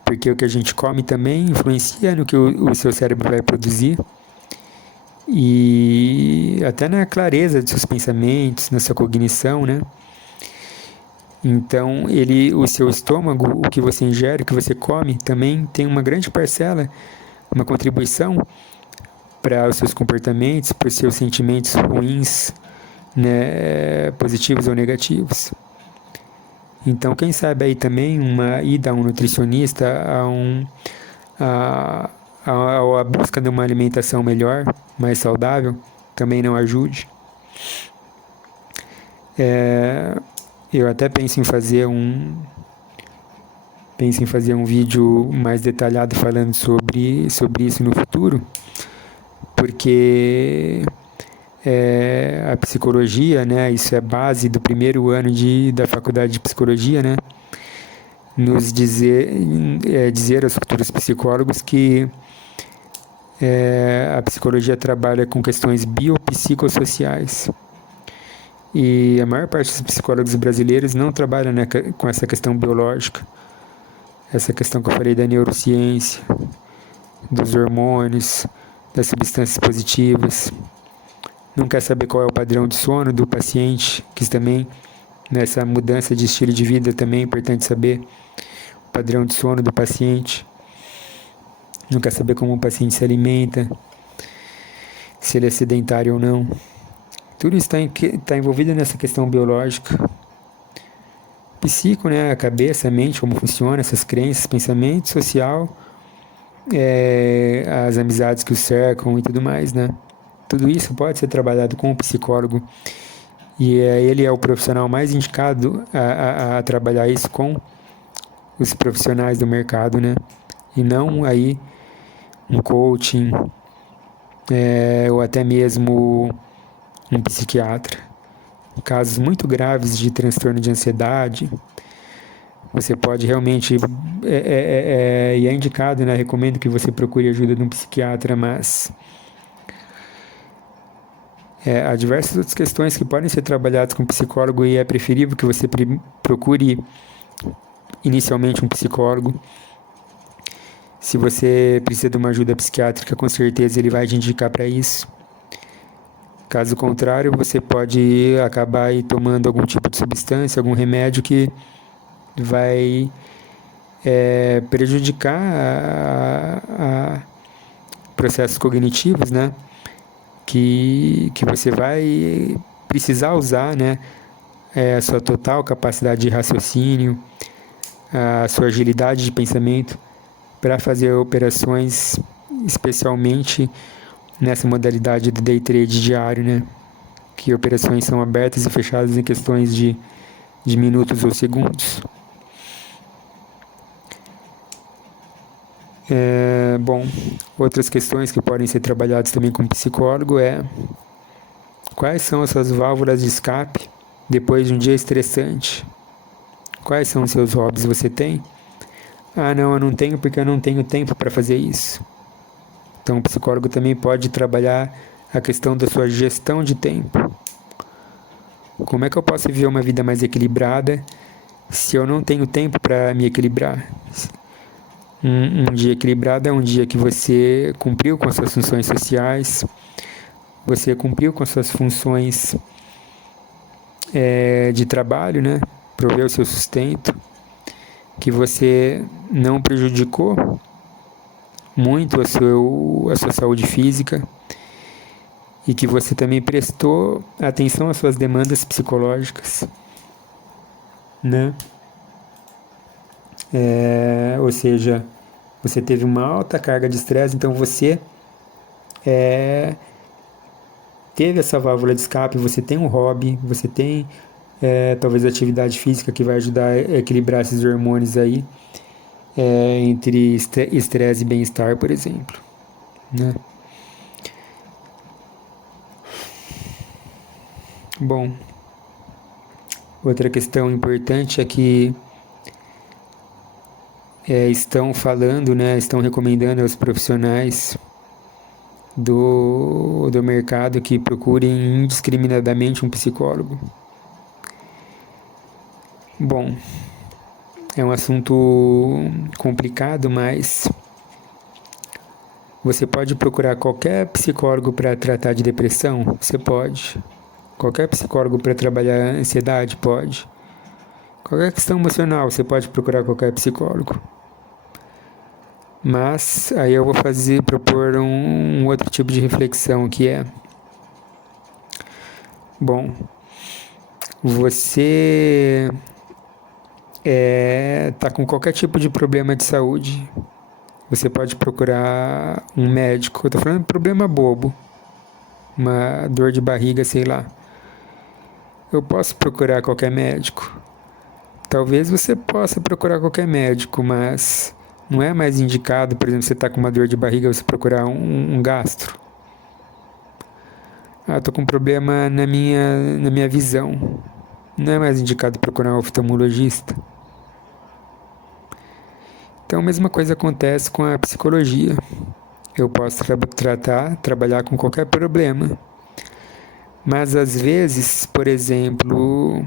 porque o que a gente come também influencia no que o seu cérebro vai produzir e até na clareza de seus pensamentos, na sua cognição, né? Então, o seu estômago, o que você ingere, o que você come, também tem uma grande parcela, uma contribuição para os seus comportamentos, para os seus sentimentos ruins, né, positivos ou negativos. Então, quem sabe aí também uma ida a um nutricionista, a busca de uma alimentação melhor, mais saudável, também não ajude. Eu até penso em fazer um vídeo mais detalhado falando sobre isso no futuro, porque a psicologia, né, isso é base do primeiro ano da faculdade de psicologia, né, nos dizer aos futuros psicólogos que a psicologia trabalha com questões biopsicossociais. E a maior parte dos psicólogos brasileiros não trabalha, né, com essa questão biológica, essa questão que eu falei da neurociência, dos hormônios, das substâncias positivas. Não quer saber qual é o padrão de sono do paciente, que também, nessa mudança de estilo de vida também é importante saber o padrão de sono do paciente. Não quer saber como o paciente se alimenta, se ele é sedentário ou não. Tudo isso está envolvido nessa questão biológica. Psico, né? A cabeça, a mente, como funciona, essas crenças, pensamento, social, as amizades que o cercam e tudo mais, né? Tudo isso pode ser trabalhado com o psicólogo e ele é o profissional mais indicado a trabalhar isso com os profissionais do mercado, né? E não aí um coaching ou até mesmo um psiquiatra. Casos muito graves de transtorno de ansiedade, você pode realmente, e é indicado, né? Recomendo que você procure ajuda de um psiquiatra, mas há diversas outras questões que podem ser trabalhadas com psicólogo e é preferível que você procure inicialmente um psicólogo. Se você precisa de uma ajuda psiquiátrica, com certeza ele vai te indicar para isso. Caso contrário, você pode acabar aí tomando algum tipo de substância, algum remédio que vai prejudicar a processos cognitivos, né? Que você vai precisar usar, né? A sua total capacidade de raciocínio, a sua agilidade de pensamento para fazer operações, especialmente nessa modalidade de day trade diário, né? Que operações são abertas e fechadas em questões de minutos ou segundos. Bom, outras questões que podem ser trabalhadas também com psicólogo quais são as suas válvulas de escape depois de um dia estressante? Quais são os seus hobbies? Você tem? Ah, não, eu não tenho porque eu não tenho tempo para fazer isso. Então, o psicólogo também pode trabalhar a questão da sua gestão de tempo. Como é que eu posso viver uma vida mais equilibrada se eu não tenho tempo para me equilibrar? Um dia equilibrado é um dia que você cumpriu com as suas funções sociais, você cumpriu com as suas funções de trabalho, né? Prover o seu sustento, que você não prejudicou muito a sua saúde física e que você também prestou atenção às suas demandas psicológicas, né? Ou seja, você teve uma alta carga de estresse, então você teve essa válvula de escape, você tem um hobby, você tem talvez atividade física que vai ajudar a equilibrar esses hormônios aí entre estresse e bem-estar, por exemplo, né? Bom, outra questão importante é que estão falando, né, estão recomendando aos profissionais do mercado que procurem indiscriminadamente um psicólogo. Bom, é um assunto complicado, mas você pode procurar qualquer psicólogo para tratar de depressão? Você pode. Qualquer psicólogo para trabalhar a ansiedade? Pode. Qualquer questão emocional, você pode procurar qualquer psicólogo. Mas aí eu vou propor um outro tipo de reflexão que bom, você tá com qualquer tipo de problema de saúde, você pode procurar um médico. Eu tô falando de problema bobo, uma dor de barriga, sei lá. Eu posso procurar qualquer médico? Talvez você possa procurar qualquer médico, mas não é mais indicado, por exemplo, você está com uma dor de barriga, você procurar um gastro. Ah, estou com um problema na minha visão. Não é mais indicado procurar um oftalmologista. Então, a mesma coisa acontece com a psicologia. Eu posso trabalhar com qualquer problema, Mas às vezes, por exemplo,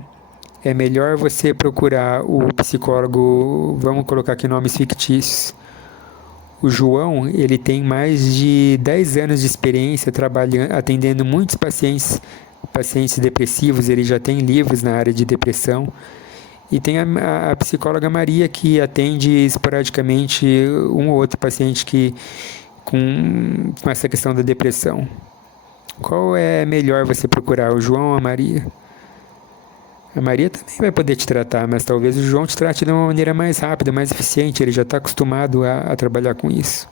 é melhor você procurar o psicólogo, vamos colocar aqui nomes fictícios. O João, ele tem mais de 10 anos de experiência trabalhando, atendendo muitos pacientes depressivos, ele já tem livros na área de depressão. E tem a psicóloga Maria, que atende esporadicamente um ou outro paciente com essa questão da depressão. Qual é melhor você procurar, o João ou a Maria? A Maria também vai poder te tratar, mas talvez o João te trate de uma maneira mais rápida, mais eficiente, ele já está acostumado a trabalhar com isso.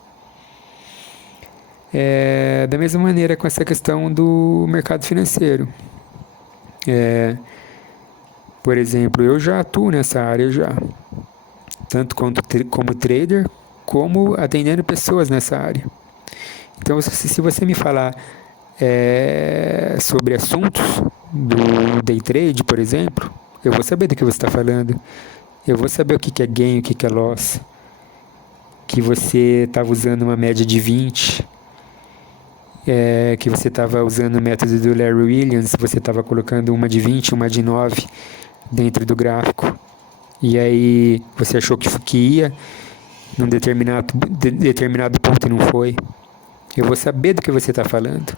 Da mesma maneira com essa questão do mercado financeiro. Por exemplo, eu já atuo nessa área já, tanto como trader, como atendendo pessoas nessa área. Então, se você me falar sobre assuntos do day trade, por exemplo, eu vou saber do que você está falando. Eu vou saber o que é gain, o que é loss. Que você estava usando uma média de 20, que você estava usando o método do Larry Williams, você estava colocando uma de 20, uma de 9 dentro do gráfico. E aí você achou que ia num determinado ponto e não foi. Eu vou saber do que você está falando.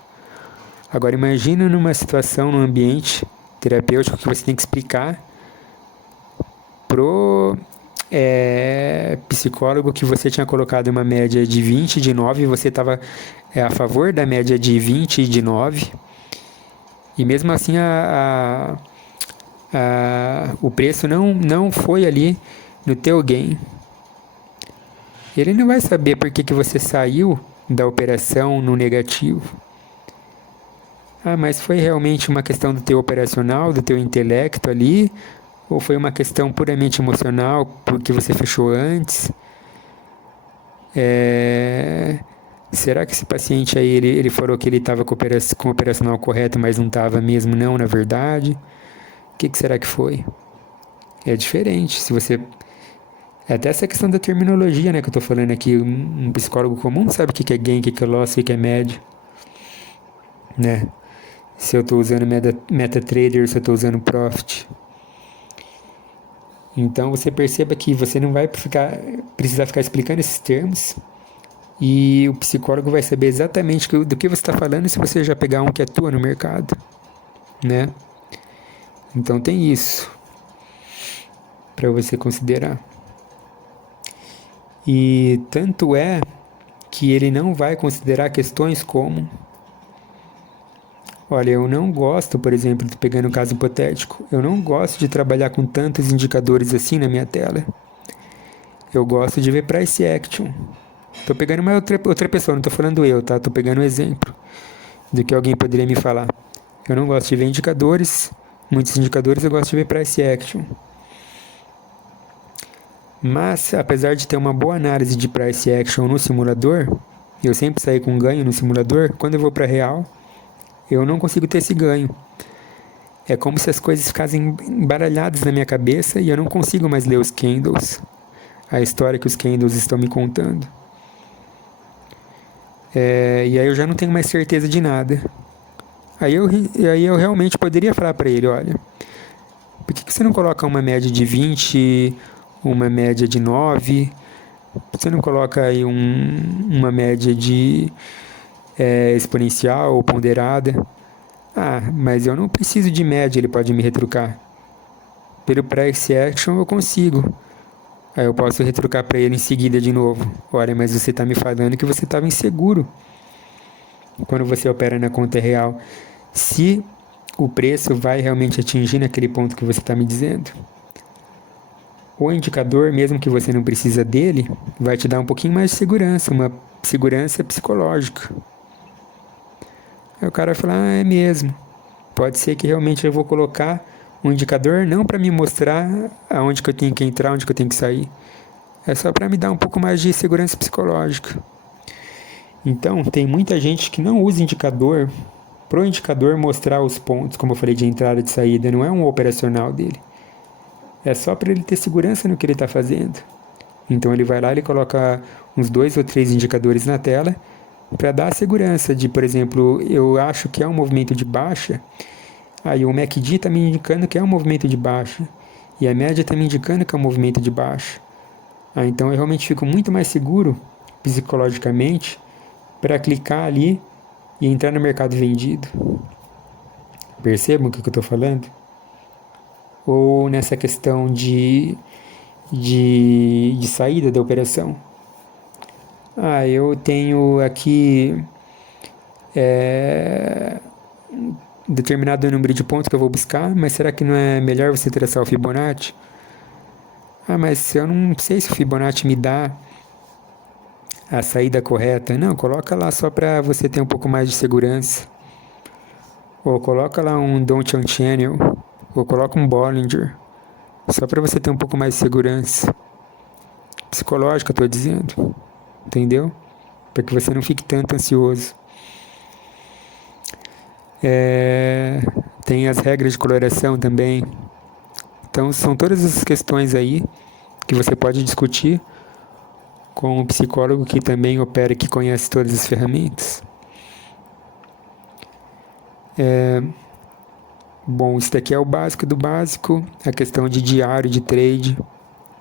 Agora imagina numa situação, num ambiente terapêutico que você tem que explicar pro psicólogo que você tinha colocado uma média de 20 de 9 e você estava a favor da média de 20 de 9 e mesmo assim o preço não foi ali no teu gain. Ele não vai saber por que você saiu da operação no negativo. Mas foi realmente uma questão do teu operacional, do teu intelecto ali, ou foi uma questão puramente emocional, porque você fechou antes? Será que esse paciente aí, ele falou que ele estava com o operacional correto, mas não estava mesmo, não, na verdade? O que será que foi? É diferente, se você... Até essa questão da terminologia, né, que eu estou falando aqui, um psicólogo comum sabe o que é gain, o que é loss, o que é médio, né? Se eu estou usando MetaTrader, se eu estou usando Profit. Então você perceba que você não vai precisar ficar explicando esses termos e o psicólogo vai saber exatamente do que você está falando se você já pegar um que atua no mercado, né? Então tem isso para você considerar. E tanto é que ele não vai considerar questões como... Olha, eu não gosto, por exemplo, pegando um caso hipotético, eu não gosto de trabalhar com tantos indicadores assim na minha tela. Eu gosto de ver price action. Tô pegando uma outra pessoa, não tô falando eu, tá? Tô pegando um exemplo do que alguém poderia me falar. Eu não gosto de ver indicadores, muitos indicadores eu gosto de ver price action. Mas, apesar de ter uma boa análise de price action no simulador, eu sempre saio com ganho no simulador, quando eu vou para real, eu não consigo ter esse ganho. É como se as coisas ficassem embaralhadas na minha cabeça e eu não consigo mais ler os candles, a história que os candles estão me contando. E aí eu já não tenho mais certeza de nada. Aí eu realmente poderia falar para ele, olha, por que você não coloca uma média de 20, uma média de 9? Você não coloca aí uma média de exponencial ou ponderada? Mas eu não preciso de média, ele pode me retrucar. Pelo price action eu consigo. Aí eu posso retrucar para ele em seguida de novo. Olha, mas você está me falando que você estava inseguro quando você opera na conta real. Se o preço vai realmente atingir naquele ponto que você está me dizendo. O indicador, mesmo que você não precisa dele, vai te dar um pouquinho mais de segurança, uma segurança psicológica. Aí o cara vai falar, é mesmo. Pode ser que realmente eu vou colocar um indicador não para me mostrar aonde que eu tenho que entrar, onde que eu tenho que sair. É só para me dar um pouco mais de segurança psicológica. Então, tem muita gente que não usa indicador para o indicador mostrar os pontos, como eu falei, de entrada e de saída. Não é um operacional dele. É só para ele ter segurança no que ele está fazendo. Então ele vai lá, ele coloca uns 2 ou 3 indicadores na tela para dar a segurança de, por exemplo, eu acho que é um movimento de baixa, aí o MACD está me indicando que é um movimento de baixa, e a média está me indicando que é um movimento de baixa. Então eu realmente fico muito mais seguro, psicologicamente, para clicar ali e entrar no mercado vendido. Percebam o que eu estou falando? Ou nessa questão de saída da operação. Eu tenho aqui um determinado número de pontos que eu vou buscar, mas será que não é melhor você traçar o Fibonacci? Mas eu não sei se o Fibonacci me dá a saída correta. Não, coloca lá só para você ter um pouco mais de segurança. Ou coloca lá um Donchian Channel, ou coloca um Bollinger, só para você ter um pouco mais de segurança. Psicológica, eu estou dizendo. Entendeu? Para que você não fique tanto ansioso. Tem as regras de coloração também. Então, são todas essas questões aí que você pode discutir com um psicólogo que também opera e que conhece todas as ferramentas. Bom, isso daqui é o básico do básico. A questão de diário de trade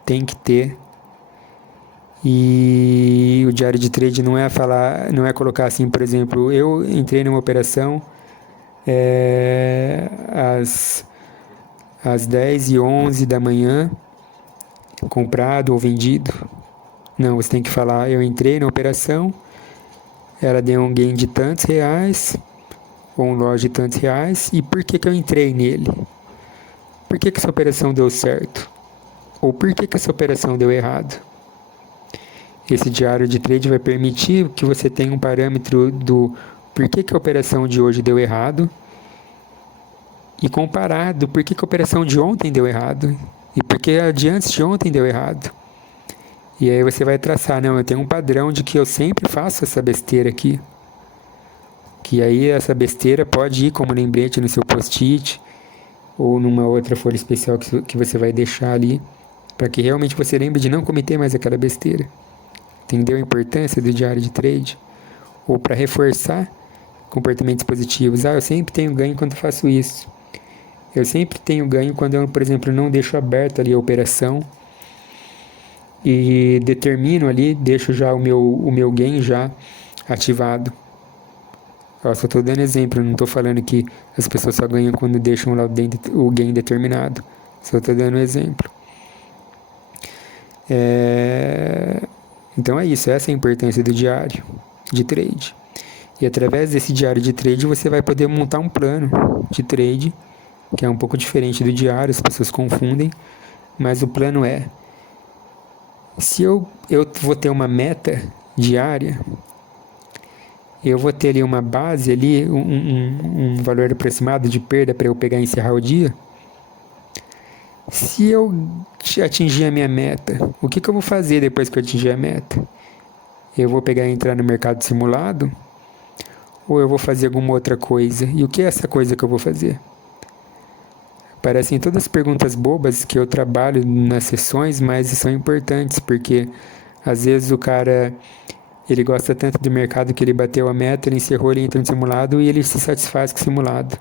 tem que ter. E o diário de trade não é colocar assim, por exemplo, eu entrei numa operação às 10h11 da manhã, comprado ou vendido. Não, você tem que falar, eu entrei na operação, ela deu um gain de tantos reais, ou um loss de tantos reais, e por que eu entrei nele? Por que essa operação deu certo? Ou por que essa operação deu errado? Esse diário de trade vai permitir que você tenha um parâmetro do por que a operação de hoje deu errado e comparado por que a operação de ontem deu errado e por que a de antes de ontem deu errado. E aí você vai traçar, não, eu tenho um padrão de que eu sempre faço essa besteira aqui. Que aí essa besteira pode ir como lembrete no seu post-it ou numa outra folha especial que você vai deixar ali, para que realmente você lembre de não cometer mais aquela besteira. Entendeu a importância do diário de trade? Ou para reforçar comportamentos positivos. Eu sempre tenho ganho quando faço isso. Eu sempre tenho ganho quando eu, por exemplo, não deixo aberto ali a operação e determino ali, deixo já o meu gain já ativado. Só estou dando exemplo, não estou falando que as pessoas só ganham quando deixam lá o gain determinado. Só estou dando exemplo. Então é isso, essa é a importância do diário de trade. E através desse diário de trade você vai poder montar um plano de trade, que é um pouco diferente do diário, as pessoas confundem, mas o plano é, se eu vou ter uma meta diária, eu vou ter ali uma base, ali, um valor aproximado de perda para eu pegar e encerrar o dia. Se eu atingir a minha meta, o que eu vou fazer depois que eu atingir a meta? Eu vou pegar e entrar no mercado simulado? Ou eu vou fazer alguma outra coisa? E o que é essa coisa que eu vou fazer? Parecem todas perguntas bobas que eu trabalho nas sessões, mas são importantes, porque às vezes o cara, ele gosta tanto do mercado que ele bateu a meta, ele encerrou, ele entra no simulado e ele se satisfaz com o simulado.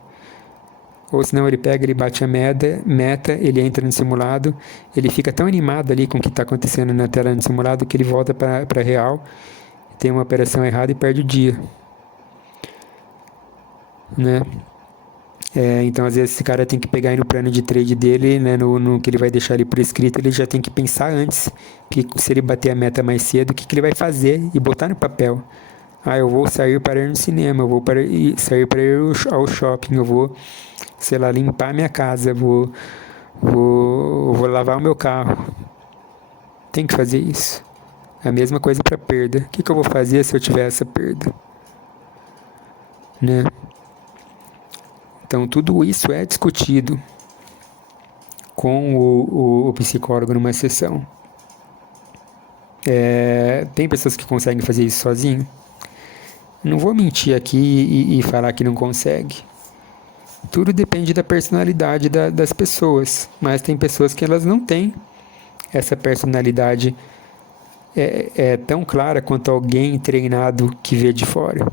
Ou senão ele pega, ele bate a meta, ele entra no simulado, ele fica tão animado ali com o que está acontecendo na tela no simulado que ele volta para real, tem uma operação errada e perde o dia. Né? Então às vezes esse cara tem que pegar aí no plano de trade dele, né, no que ele vai deixar ali por escrito, ele já tem que pensar antes, que se ele bater a meta mais cedo, o que ele vai fazer e botar no papel. Eu vou sair para ir no cinema, eu vou sair para ir ao shopping, eu vou, sei lá, limpar minha casa, vou lavar o meu carro. Tem que fazer isso. A mesma coisa para perda. O que eu vou fazer se eu tiver essa perda? Né? Então, tudo isso é discutido com o psicólogo numa sessão. Tem pessoas que conseguem fazer isso sozinho? Não vou mentir aqui e falar que não consegue. Tudo depende da personalidade das pessoas, mas tem pessoas que elas não têm essa personalidade é tão clara quanto alguém treinado que vê de fora.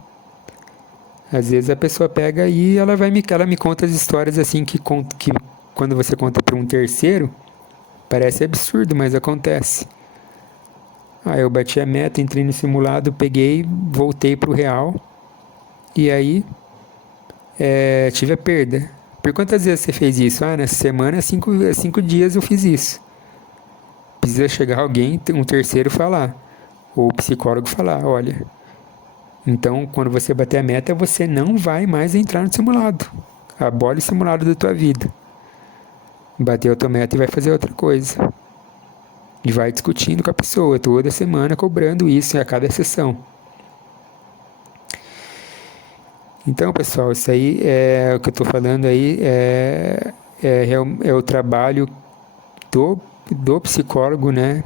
Às vezes a pessoa pega e ela me conta as histórias assim que quando você conta para um terceiro, parece absurdo, mas acontece. Eu bati a meta, entrei no simulado, peguei, voltei pro real e aí tive a perda. Por quantas vezes você fez isso? Nessa semana, 5 dias eu fiz isso. Precisa chegar alguém, um terceiro falar, ou o psicólogo falar, olha, então quando você bater a meta, você não vai mais entrar no simulado. Abole o simulado da tua vida. Bateu a tua meta e vai fazer outra coisa. E vai discutindo com a pessoa toda semana, cobrando isso a cada sessão. Então, pessoal, isso aí é o que eu estou falando aí, é o trabalho do psicólogo, né?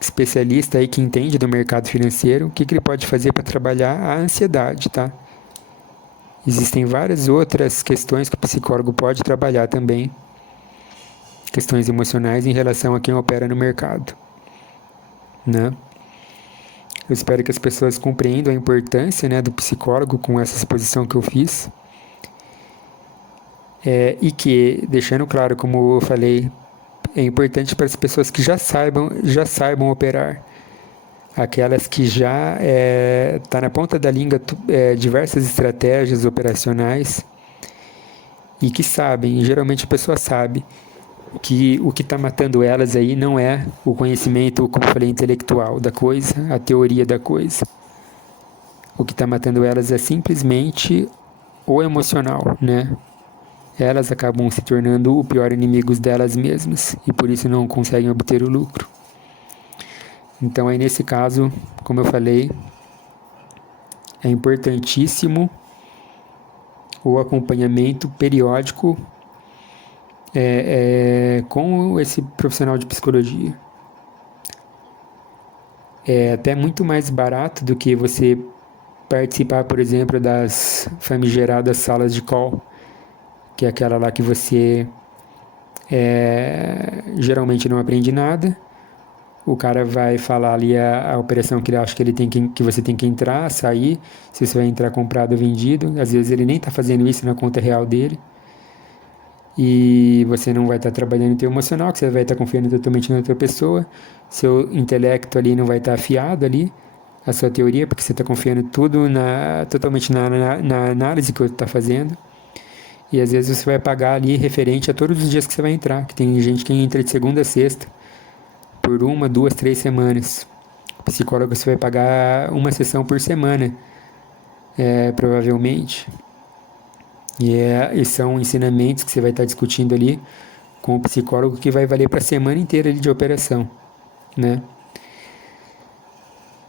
Especialista aí que entende do mercado financeiro, o que ele pode fazer para trabalhar a ansiedade, tá? Existem várias outras questões que o psicólogo pode trabalhar também, questões emocionais em relação a quem opera no mercado, né? Eu espero que as pessoas compreendam a importância, né, do psicólogo com essa exposição que eu fiz. E que, deixando claro, como eu falei, é importante para as pessoas que já saibam operar. Aquelas que já tá na ponta da língua diversas estratégias operacionais e que sabem, geralmente a pessoa sabe, que o que está matando elas aí não é o conhecimento, como eu falei, intelectual da coisa, a teoria da coisa. O que está matando elas é simplesmente o emocional, né? Elas acabam se tornando o pior inimigo delas mesmas e por isso não conseguem obter o lucro. Então aí nesse caso, como eu falei, é importantíssimo o acompanhamento periódico com esse profissional de psicologia. É até muito mais barato do que você participar, por exemplo, das famigeradas salas de call, que é aquela lá que você geralmente não aprende nada. O cara vai falar ali a operação que ele acha que que você tem que entrar, sair, se você vai entrar comprado ou vendido. Às vezes ele nem está fazendo isso na conta real dele. E você não vai estar trabalhando no teu emocional, que você vai estar confiando totalmente na outra pessoa. Seu intelecto ali não vai estar afiado ali, a sua teoria, porque você está confiando tudo totalmente na análise que você está fazendo. E às vezes você vai pagar ali referente a todos os dias que você vai entrar, que tem gente que entra de segunda a sexta, por 1, 2, 3 semanas. Psicólogo você vai pagar uma sessão por semana, provavelmente. E são ensinamentos que você vai estar discutindo ali com o psicólogo que vai valer para a semana inteira ali de operação, né?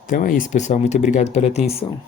Então é isso, pessoal. Muito obrigado pela atenção.